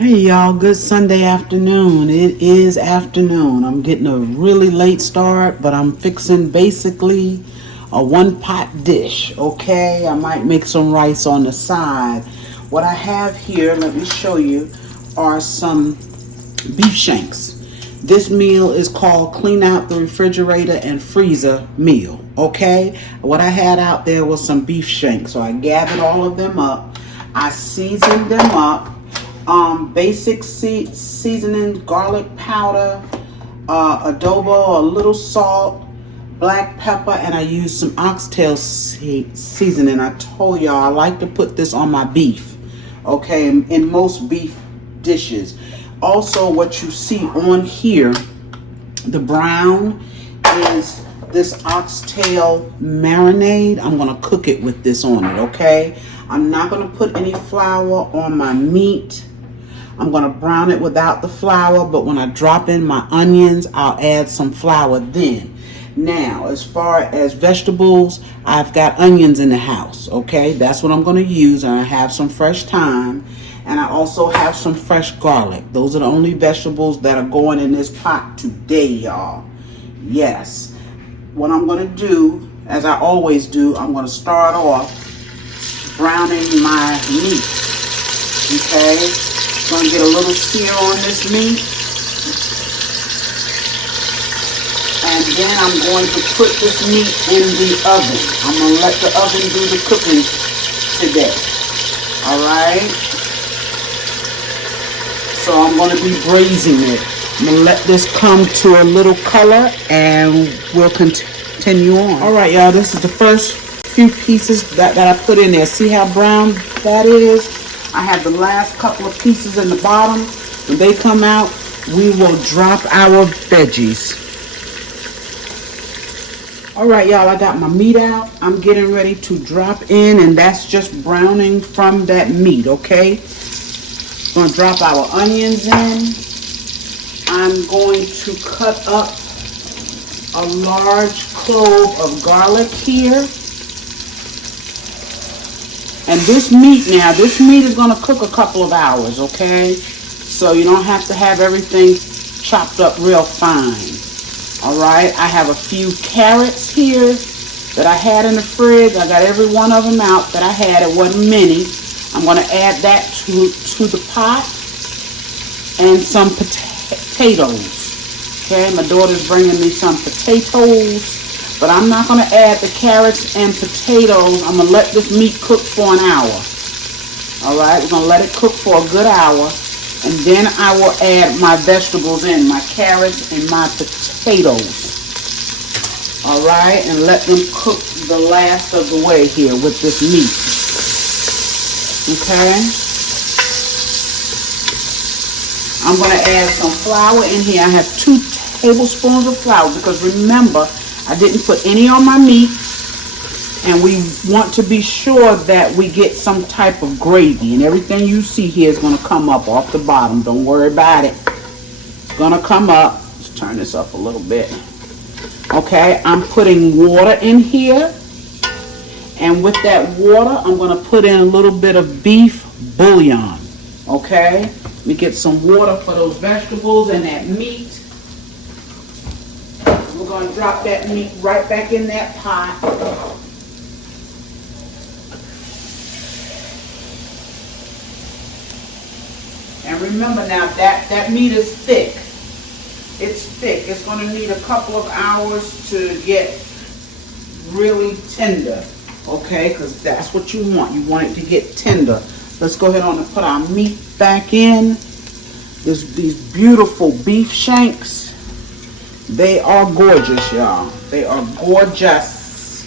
Hey y'all, good Sunday afternoon. It is afternoon. I'm getting a really late start, but I'm fixing basically a one pot dish, okay? I might make some rice on the side. What I have here, let me show you, are some beef shanks. This meal is called clean out the refrigerator and freezer meal, okay? What I had out there was some beef shanks, so I gathered all of them up. I seasoned them up. Basic seasoning, garlic powder, adobo, a little salt, black pepper, and I used some oxtail seasoning. I told y'all I like to put this on my beef, okay, in most beef dishes. Also, what you see on here, the brown, is this oxtail marinade. I'm going to cook it with this on it, okay? I'm not going to put any flour on my meat. I'm going to brown it without the flour, but when I drop in my onions, I'll add some flour then. Now, as far as vegetables, I've got onions in the house, okay? That's what I'm going to use, and I have some fresh thyme, and I also have some fresh garlic. Those are the only vegetables that are going in this pot today, y'all. Yes. What I'm going to do, as I always do, I'm going to start off browning my meat, okay? Gonna get a little sear on this meat, and then I'm going to put this meat in the oven. I'm gonna let the oven do the cooking today. All right. So I'm gonna be braising it. I'm gonna let this come to a little color, and we'll continue on. All right, y'all. This is the first few pieces that I put in there. See how brown that is? I have the last couple of pieces in the bottom. When they come out, we will drop our veggies. All right, y'all, I got my meat out. I'm getting ready to drop in, and that's just browning from that meat, okay? Gonna drop our onions in. I'm going to cut up a large clove of garlic here. And this meat is going to cook a couple of hours, okay? So you don't have to have everything chopped up real fine. All right, I have a few carrots here that I had in the fridge. I got every one of them out that I had. It wasn't many. I'm going to add that to the pot, and some potatoes. Okay, my daughter's bringing me some potatoes. But I'm not going to add the carrots and potatoes. I'm going to let this meat cook for an hour. All right, we're going to let it cook for a good hour. And then I will add my vegetables in, my carrots and my potatoes. All right, and let them cook the last of the way here with this meat. Okay. I'm going to add some flour in here. I have 2 tablespoons of flour because remember, I didn't put any on my meat, and we want to be sure that we get some type of gravy, and everything you see here is going to come up off the bottom. Don't worry about it. It's going to come up. Let's turn this up a little bit. Okay, I'm putting water in here, and with that water, I'm going to put in a little bit of beef bouillon. Okay, let me get some water for those vegetables and that meat. We're going to drop that meat right back in that pot. And remember now, that meat is thick. It's thick. It's going to need a couple of hours to get really tender. Okay, because that's what you want. You want it to get tender. Let's go ahead and put our meat back in. These beautiful beef shanks. They are gorgeous, y'all. They are gorgeous.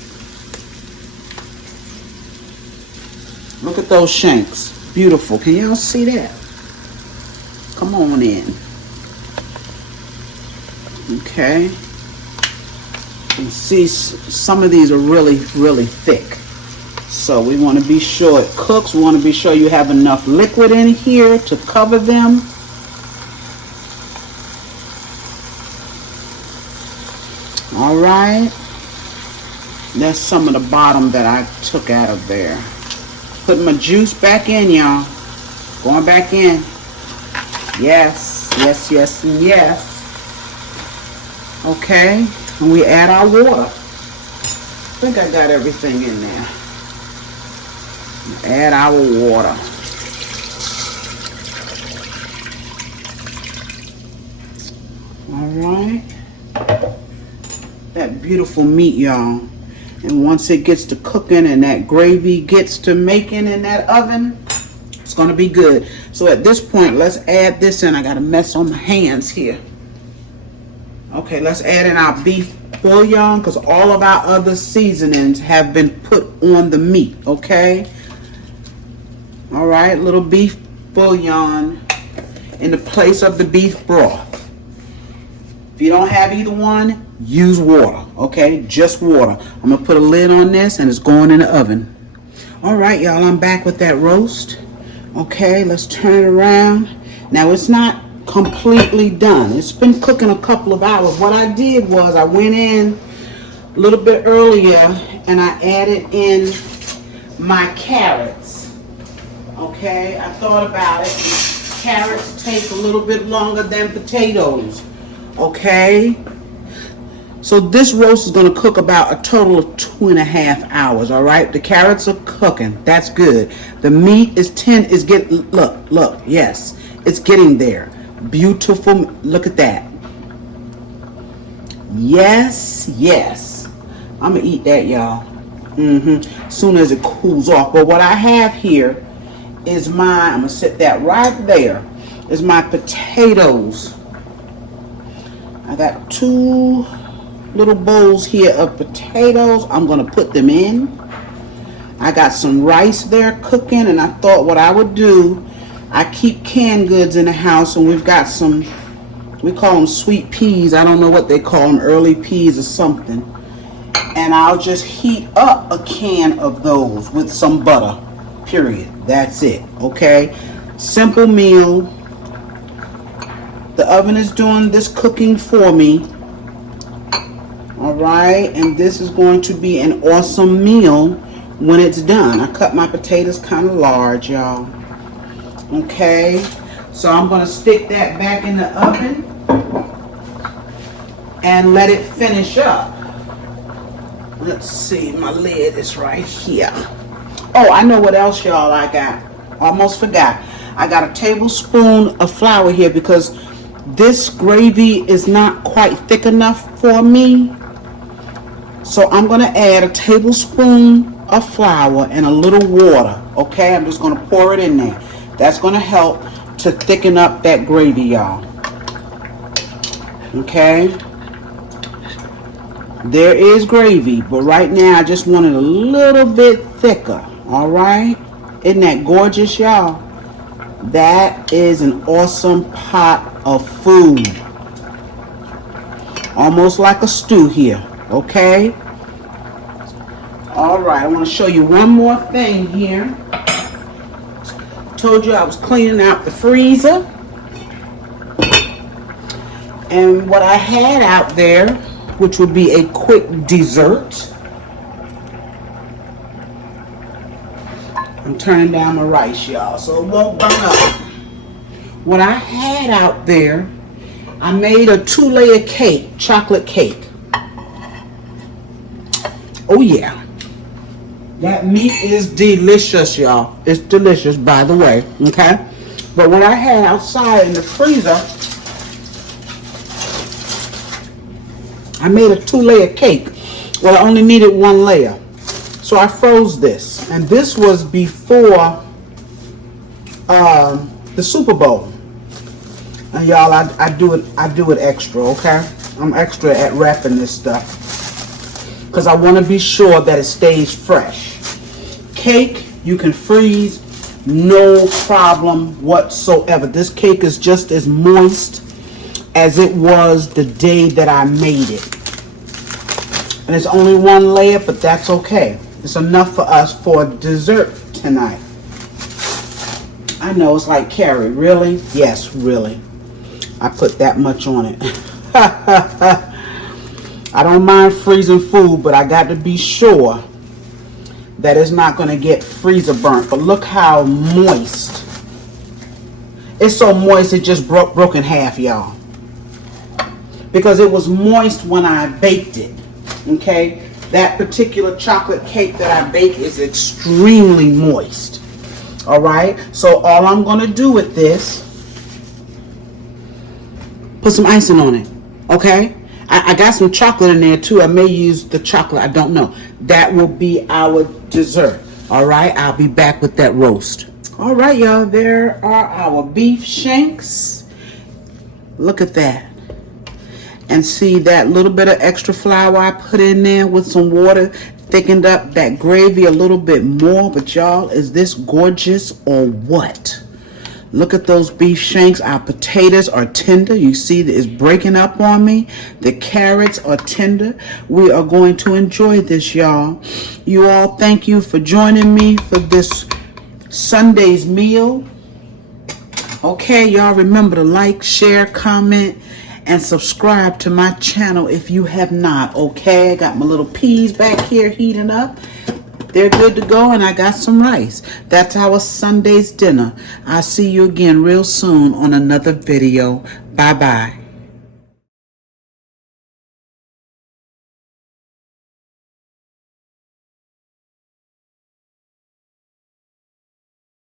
Look at those shanks. Beautiful. Can y'all see that? Come on in. Okay. You see, some of these are really, really thick. So we want to be sure it cooks. We want to be sure you have enough liquid in here to cover them. All right, that's some of the bottom that I took out of there. Putting my juice back in, y'all. Going back in. Yes, yes, yes, and yes. Okay, and we add our water. I think I got everything in there. Add our water. All right. That beautiful meat, y'all. And once it gets to cooking and that gravy gets to making in that oven, it's going to be good. So at this point, let's add this in. I got a mess on my hands here. Okay, let's add in our beef bouillon because all of our other seasonings have been put on the meat, okay? All right, little beef bouillon in the place of the beef broth. If you don't have either one, use water, okay? Just water. I'm going to put a lid on this and it's going in the oven. All right, y'all, I'm back with that roast. Okay, let's turn it around. Now, it's not completely done. It's been cooking a couple of hours. What I did was I went in a little bit earlier and I added in my carrots. Okay, I thought about it. Carrots take a little bit longer than potatoes. Okay, so this roast is going to cook about a total of 2.5 hours. All right, the carrots are cooking. That's good. The meat is getting, look, yes, it's getting there. Beautiful. Look at that. Yes, yes. I'm gonna eat that, y'all. As soon as it cools off. But what I have here is I'm gonna set that right there. Is my potatoes. I got 2 little bowls here of potatoes. I'm going to put them in. I got some rice there cooking, and I thought what I would do, I keep canned goods in the house, and we've got some, we call them sweet peas. I don't know what they call them, early peas or something. And I'll just heat up a can of those with some butter, period. That's it, okay? Simple meal. The oven is doing this cooking for me. All right, and this is going to be an awesome meal when it's done. I cut my potatoes kind of large, y'all. Okay, so I'm going to stick that back in the oven and let it finish up. Let's see, my lid is right here. Oh, I know what else, y'all, I got. Almost forgot. I got a tablespoon of flour here because this gravy is not quite thick enough for me. So I'm going to add a tablespoon of flour and a little water. Okay, I'm just going to pour it in there. That's going to help to thicken up that gravy, y'all. Okay. There is gravy, but right now I just want it a little bit thicker. All right. Isn't that gorgeous, y'all? That is an awesome pot of food. Almost like a stew here. Okay. All right. I want to show you one more thing here. Told you I was cleaning out the freezer. And what I had out there, which would be a quick dessert. I'm turning down my rice, y'all, so it won't burn up. What I had out there, I made a 2-layer cake, chocolate cake. Oh yeah. That meat is delicious, y'all. It's delicious, by the way, okay? But what I had outside in the freezer, I made a 2-layer cake. Well, I only needed 1 layer. So I froze this. And this was before the Super Bowl. And y'all, I do it extra, okay? I'm extra at wrapping this stuff because I want to be sure that it stays fresh. Cake, you can freeze, no problem whatsoever. This cake is just as moist as it was the day that I made it. And it's only 1 layer, but that's okay. It's enough for us for dessert tonight. I know, it's like, Carrie, really? Yes, really. I put that much on it. I don't mind freezing food, but I got to be sure that it's not going to get freezer burnt. But look how moist. It's so moist it just broke in half, y'all. Because it was moist when I baked it. Okay? That particular chocolate cake that I bake is extremely moist. Alright? So all I'm going to do with this, put some icing on it. Okay? I got some chocolate in there too. I may use the chocolate. I don't know. That will be our dessert. Alright? I'll be back with that roast. Alright, y'all. There are our beef shanks. Look at that. And see that little bit of extra flour I put in there with some water, thickened up that gravy a little bit more. But y'all, is this gorgeous or what? Look at those beef shanks. Our potatoes are tender. You see that it's breaking up on me. The carrots are tender. We are going to enjoy this, y'all. You all, thank you for joining me for this Sunday's meal. Okay, y'all, remember to like, share, comment, and subscribe to my channel if you have not. Okay, I got my little peas back here heating up. They're good to go, and I got some rice. That's our Sunday's dinner. I'll see you again real soon on another video. Bye-bye.